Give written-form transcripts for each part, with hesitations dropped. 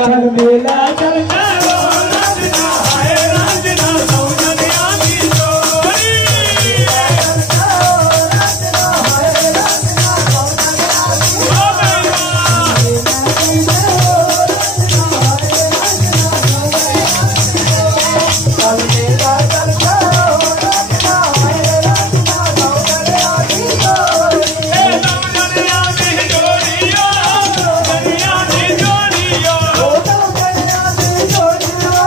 चल मेला चल चलो राजना हाय राजना सौजन्या की जोड़ी चल चलो राजना हाय राजना सौजन्या की जोड़ी चल मेला चल चलो राजना हाय राजना सौजन्या की जोड़ी सौजन्या की जोड़ियो सौजन्या की जोड़ियो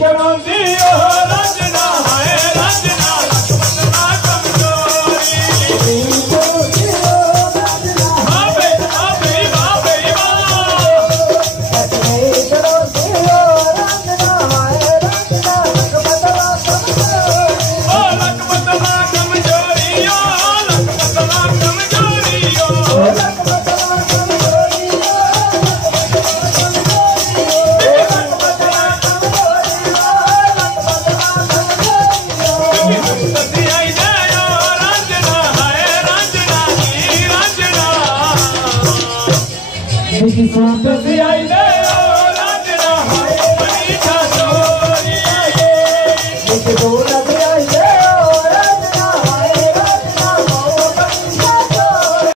चलो दियो राजना हाय राजना लक्ष्मणा कमजोरी दियो राजना बाबे बाबे बाबे चलो दियो राजना हाय राजना लक्ष्मणा कमजोरी ओ लक्ष्मणा कमजोरी ओ लक्ष्मणा कमजोरी ओ This is